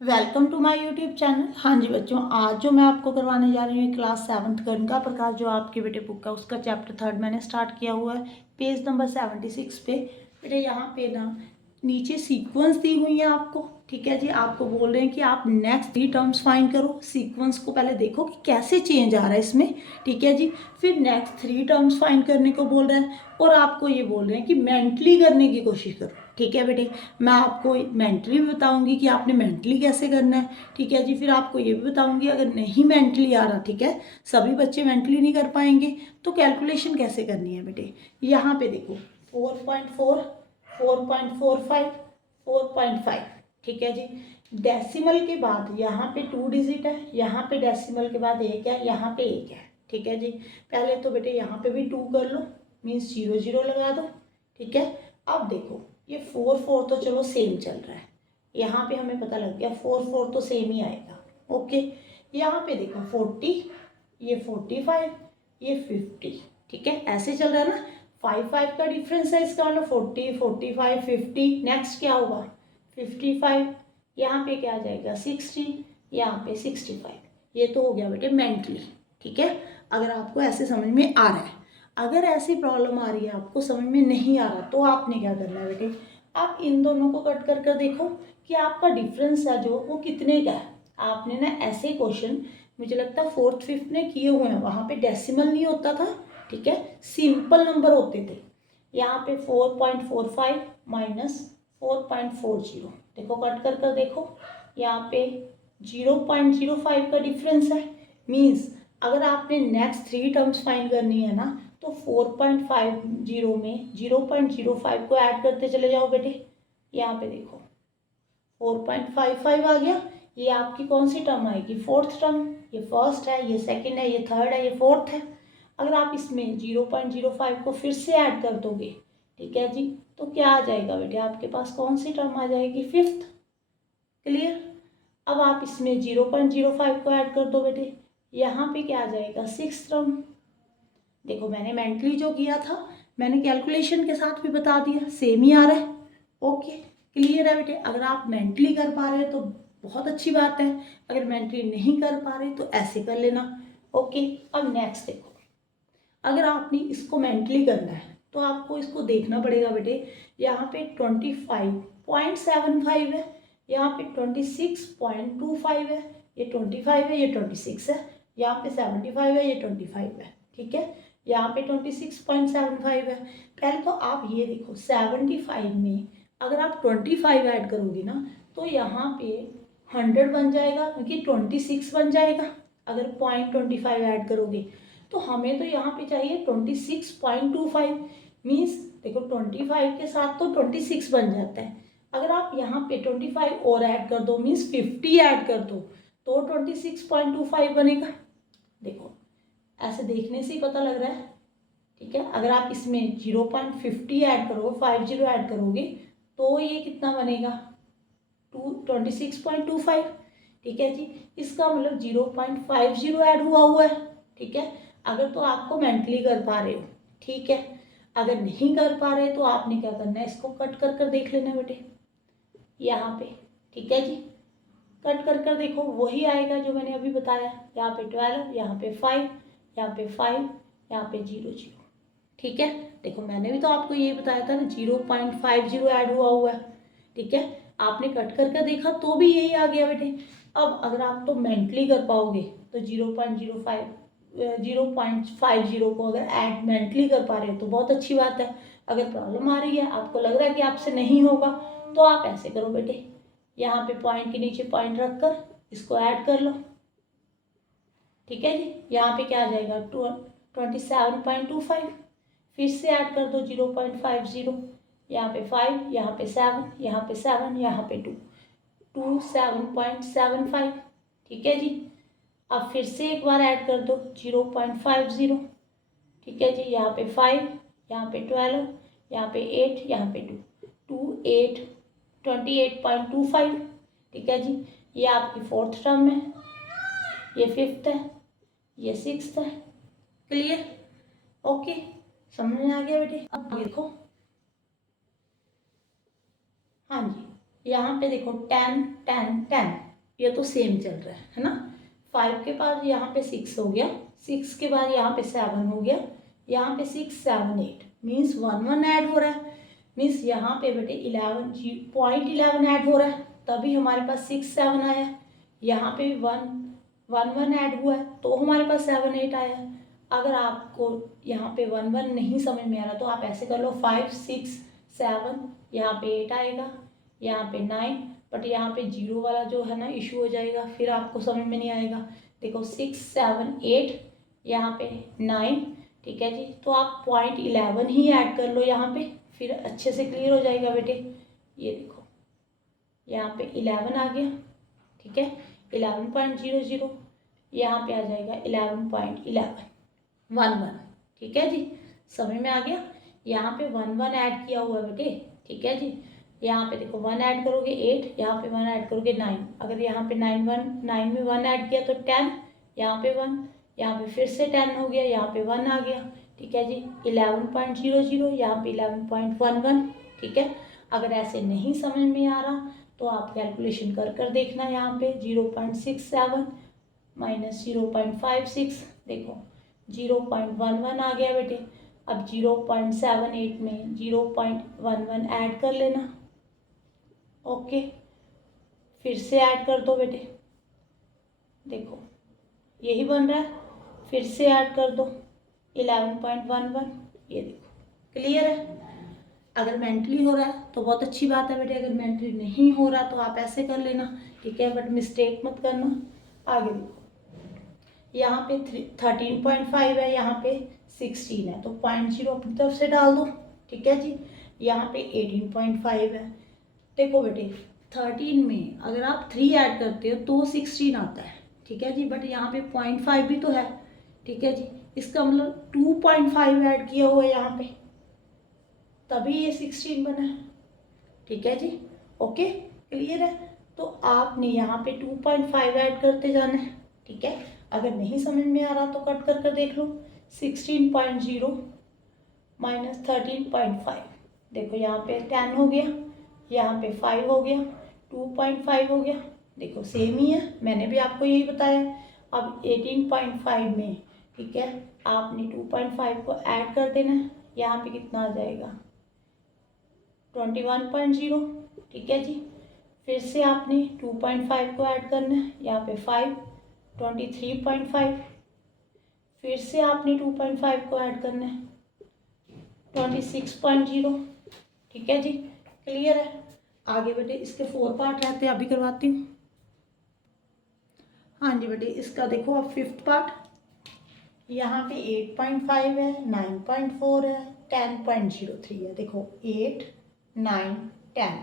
Welcome to my YouTube channel. हाँ जी बच्चों, आज जो मैं आपको करवाने जा रही हूँ क्लास 7th गण का प्रकार जो आपके बेटे बुक है उसका चैप्टर 3 मैंने स्टार्ट किया हुआ है पेज नंबर 76 पे। बेटे यहाँ पे ना नीचे सीक्वेंस दी हुई है आपको, ठीक है जी। आपको बोल रहे हैं कि आप नेक्स्ट 3 टर्म्स फाइंड करो। सीक्वेंस को पहले देखो कि कैसे चेंज आ रहा है इसमें, ठीक है जी। फिर नेक्स्ट 3 टर्म्स फाइंड करने को बोल रहे हैं और आपको ये बोल रहे हैं कि मेंटली करने की कोशिश करो, ठीक है बेटे। मैं आपको मेंटली भी बताऊंगी कि आपने मेंटली कैसे करना है, ठीक है जी। फिर आपको ये भी बताऊंगी अगर नहीं मेंटली आ रहा, ठीक है, सभी बच्चे मेंटली नहीं कर पाएंगे तो कैलकुलेशन कैसे करनी है बेटे। यहाँ पे देखो 4.4, 4.45, 4.5, ठीक है जी। डेसिमल के बाद यहाँ पे 2 डिजिट है, यहाँ पे डेसिमल के बाद 1 है, यहाँ पे 1 है, ठीक है जी। पहले तो बेटे यहाँ पे भी 2 कर लो, मीन्स 0 0 लगा दो, ठीक है। अब देखो ये 4 4 तो चलो सेम चल रहा है, यहाँ पे हमें पता लग गया 4 4 तो सेम ही आएगा, ओके। यहाँ पे देखो 40, ये 45, ये 50, ठीक है, ऐसे चल रहा है ना। 5 5 का डिफरेंस है, इसका मतलब 40 45 50। नेक्स्ट क्या होगा 55, यहाँ पे क्या आ जाएगा 60, यहाँ पे 65। ये तो हो गया बेटे मेंटली, ठीक है। अगर आपको ऐसे समझ में आ रहा है, अगर ऐसी प्रॉब्लम आ रही है आपको समझ में नहीं आ रहा तो आपने क्या करना है बेटे, आप इन दोनों को कट कर कर देखो कि आपका डिफरेंस है जो वो कितने का है। आपने ना ऐसे क्वेश्चन मुझे लगता है 4th 5th में किए हुए हैं, वहाँ पे डेसिमल नहीं होता था, ठीक है, सिंपल नंबर होते थे। यहाँ पे 4.45 माइनस 4.40, देखो कट कर कर देखो, यहाँ पे 0.05 का डिफरेंस है। मीन्स अगर आपने नेक्स्ट 3 टर्म्स फाइंड करनी है ना तो 4.50 में 0.05 को ऐड करते चले जाओ बेटे। यहाँ पे देखो 4.55 आ गया, ये आपकी कौन सी टर्म आएगी, 4th टर्म। ये फर्स्ट है, ये सेकंड है, ये थर्ड है, ये 4th है। अगर आप इसमें 0.05 को फिर से ऐड कर दोगे, ठीक है जी, तो क्या आ जाएगा बेटे, आपके पास कौन सी टर्म आ जाएगी, 5th। क्लियर। अब आप इसमें 0.05 को ऐड कर दो बेटे, यहाँ पे क्या आ जाएगा 6th टर्म। देखो मैंने मेंटली जो किया था मैंने कैलकुलेशन के साथ भी बता दिया, सेम ही आ रहा है, ओके। क्लियर है बेटे। अगर आप मेंटली कर पा रहे हो तो बहुत अच्छी बात है, अगर मेंटली नहीं कर पा रहे तो ऐसे कर लेना, ओके। अब नेक्स्ट देखो, अगर आपने इसको मेंटली करना है तो आपको इसको देखना पड़ेगा बेटे। यहाँ पे 25.75 है, यहाँ पे 26.25 है, ये 25 है, ये 26 है, यहाँ पे 75 है, ये 25 है, ठीक है। यहाँ पे 26.75 है। पहले तो आप ये देखो 75 में अगर आप 25 ऐड करोगे ना तो यहाँ पे 100 बन जाएगा, क्योंकि 26 बन जाएगा अगर 0.25 ऐड करोगे। तो हमें तो यहाँ पे चाहिए 26.25, मीन्स देखो 25 के साथ तो 26 बन जाता है। अगर आप यहाँ पे 25 और ऐड कर दो, मीन्स 50 ऐड कर दो तो 26.25 बनेगा। देखो ऐसे देखने से ही पता लग रहा है, ठीक है। अगर आप इसमें 0.50 ऐड करोगे, 50 ऐड करोगे तो ये कितना बनेगा 26.25, ठीक है जी। इसका मतलब 0.50 ऐड हुआ है, ठीक है। अगर तो आपको मेंटली कर पा रहे हो, ठीक है। अगर नहीं कर पा रहे तो आपने क्या करना है, इसको कट कर कर देख लेना बेटे यहाँ पे, ठीक है जी। कट कर कर देखो वही आएगा जो मैंने अभी बताया, यहाँ पे 12, यहाँ पे 5, यहाँ पे 5, यहाँ पे 0 0, ठीक है। देखो मैंने भी तो आपको ये बताया था ना 0.50 ऐड हुआ है, ठीक है। आपने कट करके देखा तो भी यही आ गया बेटे। अब अगर आप तो मेंटली कर पाओगे तो 0.50 को अगर ऐड मेंटली कर पा रहे हो तो बहुत अच्छी बात है। अगर प्रॉब्लम आ रही है, आपको लग रहा है कि आपसे नहीं होगा, तो आप ऐसे करो बेटे, यहाँ पे पॉइंट के नीचे पॉइंट रख कर इसको ऐड कर लो, ठीक है जी। यहाँ पे क्या आ जाएगा 27.25, फिर से ऐड कर दो 0.50, यहाँ पे 5, यहाँ पे 7, यहाँ पे 7, यहाँ पे 2, 27.75, ठीक है जी। अब फिर से एक बार ऐड कर दो 0.50, ठीक है जी। यहाँ पे 5, यहाँ पे 12, यहाँ पे 8, यहाँ पे 28.25, ठीक है जी। ये आपकी 4th टर्म है, ये 5th है, ये 6th है। क्लियर, ओके, समझ में आ गया बेटे। अब देखो, हाँ जी, यहाँ पे देखो 10 10 10, ये तो सेम चल रहा है ना। 5 के बाद यहाँ पे 6 हो गया, 6 के बाद यहाँ पे 7 हो गया, यहाँ पे 6 7 8, मीन्स 1 1 ऐड हो रहा है। मीन्स यहाँ पे बेटे 11.11 ऐड हो रहा है, तभी हमारे पास 6 7 आया। यहाँ पे 1 1 ऐड हुआ है तो हमारे पास 7 8 आया। अगर आपको यहाँ पे 1 1 नहीं समझ में आ रहा तो आप ऐसे कर लो, 5 6 7, यहाँ पे 8 आएगा, यहाँ पे 9, बट यहाँ पे 0 वाला जो है ना इशू हो जाएगा, फिर आपको समझ में नहीं आएगा। देखो 6 7 8, यहाँ पे 9, ठीक है जी। तो आप 0.11 ही ऐड कर लो यहाँ पे, फिर अच्छे से क्लियर हो जाएगा बेटे। ये देखो यहाँ पे 11 आ गया, ठीक है, 11.00, यहाँ पे आ जाएगा 11.11 1 1, ठीक है जी, समझ में आ गया। यहाँ पे 1 1 ऐड किया हुआ है बेटे, ठीक है जी। यहाँ पे देखो 1 ऐड करोगे 8, यहाँ पे 1 ऐड करोगे 9, अगर यहाँ पे 9 में 1 ऐड किया तो 10, यहाँ पे 1, यहाँ पे फिर से 10 हो गया, यहाँ पे 1 आ गया, ठीक है जी। 11.00, यहाँ पे 11.11, ठीक है। अगर ऐसे नहीं समझ में आ रहा तो आप कैलकुलेशन कर कर देखना। यहाँ पे 0.67 माइनस 0.56, देखो 0.11 आ गया बेटे। अब 0.78 में 0.11 ऐड कर लेना, ओके, फिर से ऐड कर दो बेटे, देखो यही बन रहा है, फिर से ऐड कर दो 11.11, ये देखो क्लियर है। अगर मेंटली हो रहा है तो बहुत अच्छी बात है बेटे, अगर मेंटली नहीं हो रहा तो आप ऐसे कर लेना, ठीक है, बट मिस्टेक मत करना। आगे देखो, यहाँ पे 13.5 है, यहाँ पे 16 है, तो 0.0 अपनी तरफ से डाल दो, ठीक है जी। यहाँ पे 18.5 है, देखो बेटे 13 में अगर आप 3 ऐड करते हो तो 16 आता है, ठीक है जी, बट यहाँ पे 0.5 भी तो है, ठीक है जी। इसका मतलब 2.5 ऐड किया हुआ है यहाँ पे, तभी ये 16 बना है, ठीक है जी, ओके, क्लियर है। तो आपने यहाँ पे 2.5 ऐड करते जाना है, ठीक है। अगर नहीं समझ में आ रहा तो कट कर कर देख लो। 16.0 माइनस 13.5, देखो यहाँ पे 10 हो गया, यहाँ पे 5 हो गया, 2.5 हो गया, देखो सेम ही है, मैंने भी आपको यही बताया। अब 18.5 में, ठीक है, आपने 2.5 को ऐड कर देना है, यहाँ पे कितना आ जाएगा 21.0, ठीक है जी। फिर से आपने 2.5 को ऐड करना है, यहाँ पे 5, 23.5, फिर से आपने 2.5 को ऐड करना है 26.0, ठीक है जी, क्लियर है। आगे बेटे इसके 4 पार्ट रहते हैं, अभी करवाती हूँ। हाँ जी बेटे, इसका देखो अब 5th पार्ट, यहाँ पे 8.5 है, 9.4 है, 10.03 है, देखो 8 9 10,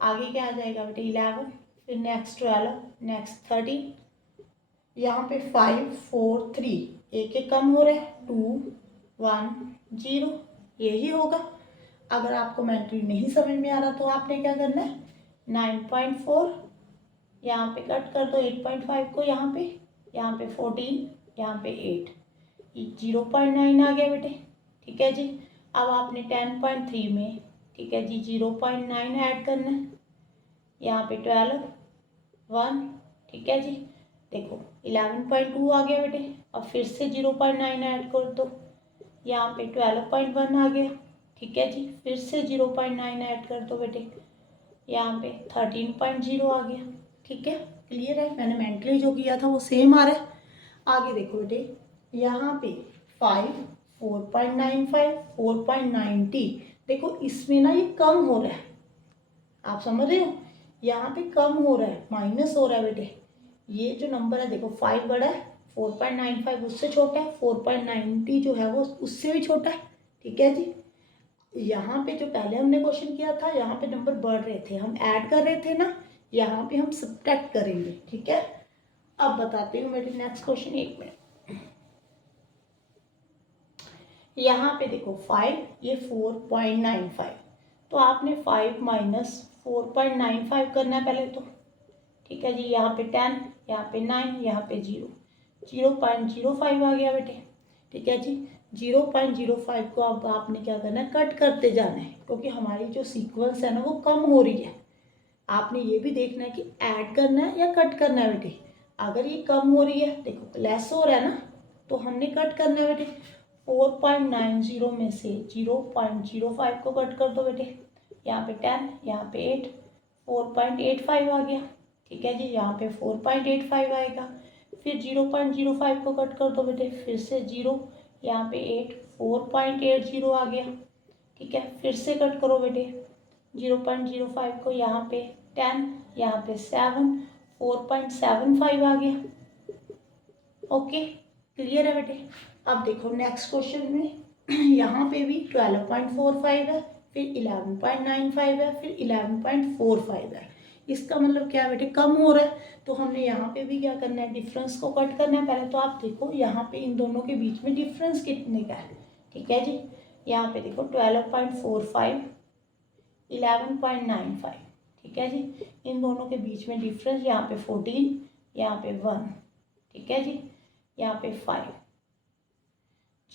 आगे क्या आ जाएगा बेटे 11, फिर नेक्स्ट 12, नेक्स्ट 13, यहाँ पे 5 4 3, एक एक कम हो रहा है, 2 1 0, यही होगा। अगर आपको मेंटली नहीं समझ में आ रहा तो आपने क्या करना है, 9.4 यहाँ पे कट कर दो 8.5 को, यहाँ पे 14, यहाँ पे 8, 0.9 आ गया बेटे, ठीक है जी। अब आपने 10.3 में, ठीक है जी, 0.9 ऐड करना है, यहाँ पे 12 1, ठीक है जी। देखो 11.2 आ गया बेटे, अब फिर से 0.9 ऐड कर दो, यहाँ पे 12.1 आ गया, ठीक है जी। फिर से 0.9 ऐड कर दो बेटे, यहाँ पे 13.0 आ गया, ठीक है, क्लियर है। मैंने मेंटली जो किया था वो सेम आ रहा है। आगे देखो बेटे, यहाँ पे 5 4.95 4.90, देखो इसमें ना ये कम हो रहा है, आप समझ रहे हो, यहाँ पे कम हो रहा है, माइनस हो रहा है बेटे। ये जो नंबर है देखो 5 बड़ा है, 4.95 उससे छोटा है, 4.90 जो है वो उससे भी छोटा है, ठीक है जी। यहाँ पे जो पहले हमने क्वेश्चन किया था, यहाँ पे नंबर बढ़ रहे थे, हम ऐड कर रहे थे ना, यहाँ पे हम सब्ट्रैक्ट करेंगे, ठीक है। अब बताती हूँ मेरे नेक्स्ट क्वेश्चन, 1 मिनट। यहाँ पे देखो 5, ये 4.95, तो आपने 5 माइनस 4.95 करना है पहले तो, ठीक है जी। यहाँ पे 10, यहाँ पे 9, यहाँ पे 0.05 आ गया बेटे, ठीक है जी। 0.05 को अब आपने क्या करना है, कट करते जाना है, क्योंकि हमारी जो सीक्वेंस है ना वो कम हो रही है, आपने ये भी देखना है कि ऐड करना है या कट करना है बेटे। अगर ये कम हो रही है, देखो लेस हो रहा है ना, तो हमने कट करना है बेटे। 4.90 में से 0.05 को कट कर दो बेटे। यहाँ पे 10, यहाँ पे 8, 4.85 आ गया। ठीक है जी, यहाँ पे 4.85 आएगा। फिर 0.05 को कट कर दो बेटे, फिर से 0, यहाँ पे 8, 4.80 आ गया। ठीक है, फिर से कट करो बेटे 0.05 को, यहाँ पे 10, यहाँ पे 7, 4.75 आ गया। ओके, क्लियर है बेटे। अब देखो नेक्स्ट क्वेश्चन में यहाँ पे भी 12.45 है, फिर 11.95 है, फिर 11.45 है। इसका मतलब क्या है बेटे, कम हो रहा है। तो हमने यहाँ पे भी क्या करना है, डिफरेंस को कट करना है। पहले तो आप देखो यहाँ पे इन दोनों के बीच में डिफरेंस कितने का है। ठीक है जी, यहाँ पे देखो 12.45, 11.95। ठीक है जी, इन दोनों के बीच में डिफरेंस, यहाँ पे 14, यहाँ पे 1। ठीक है जी, यहाँ पे 5,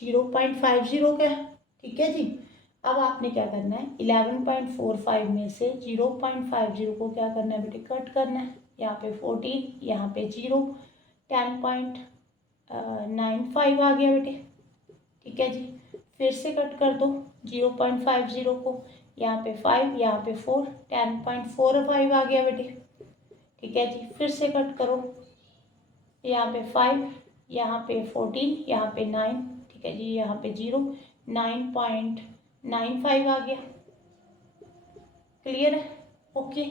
0.50 का है। ठीक है जी, अब आपने क्या करना है, 11.45 में से 0.50 को क्या करना है बेटे, कट करना है। यहाँ पे 14, यहाँ पे 0, 10.95 आ गया बेटे। ठीक है जी, फिर से कट कर दो 0.50 को, यहाँ पे 5, यहाँ पे 4, 10.45 आ गया बेटे। ठीक है जी, फिर से कट करो, यहाँ पे 5, यहाँ पे 14, यहाँ पे 9। ठीक है जी, यहाँ पे 0, 9.95 आ गया। क्लियर है, ओके।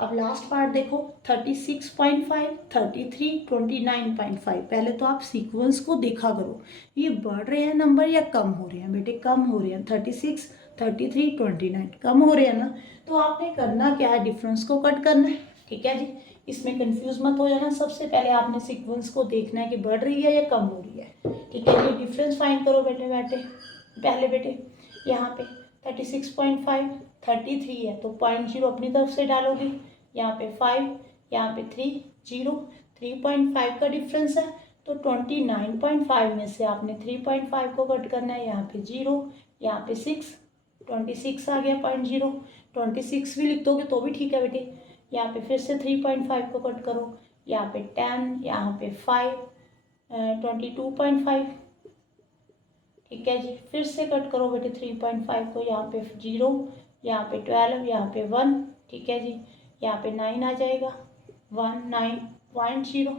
अब लास्ट पार्ट देखो 36.5, 33, 29.5। पहले तो आप सीक्वेंस को देखा करो, ये बढ़ रहे हैं नंबर या कम हो रहे हैं बेटे, कम हो रहे हैं। 36, 33, 29 कम हो रहे हैं ना, तो आपने करना क्या है, डिफरेंस को कट करना है। ठीक है जी, इसमें कंफ्यूज मत हो जाना। सबसे पहले आपने सीक्वेंस को देखना है कि बढ़ रही है या कम हो रही है। ठीक है जी, डिफरेंस फाइंड करो बेटे पहले बेटे। यहाँ पे 36.5, 33 है तो 0.0 अपनी तरफ से डालोगे। यहाँ पे 5, यहाँ पे 3, 0, 3.5 का डिफरेंस है, तो 29.5 में से आपने 3.5 को कट करना है। यहाँ पे 0, यहाँ पे 6, 26 आ गया 0.0। 26 भी लिख दोगे तो भी ठीक है बेटे। यहाँ पे फिर से 3.5 को कट करो, यहाँ पे 10, यहाँ पे 5, 22.5। ठीक है जी, फिर से कट करो बेटे 3.5 को, यहाँ पे 0, यहाँ पे 12, यहाँ पे 1। ठीक है जी, यहाँ पे 9 आ जाएगा, 19.0।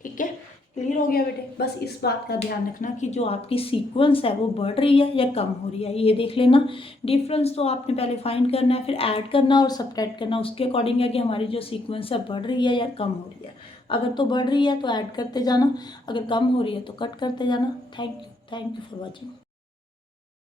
ठीक है, क्लियर हो गया बेटे। बस इस बात का ध्यान रखना कि जो आपकी सीक्वेंस है वो बढ़ रही है या कम हो रही है, ये देख लेना। डिफरेंस तो आपने पहले फाइंड करना है, फिर ऐड करना और सब्ट्रैक्ट करना, उसके अकॉर्डिंग है कि हमारी जो सीक्वेंस है बढ़ रही है या कम हो रही है। अगर तो बढ़ रही है तो ऐड करते जाना, अगर कम हो रही है तो कट करते जाना। Thank you for watching.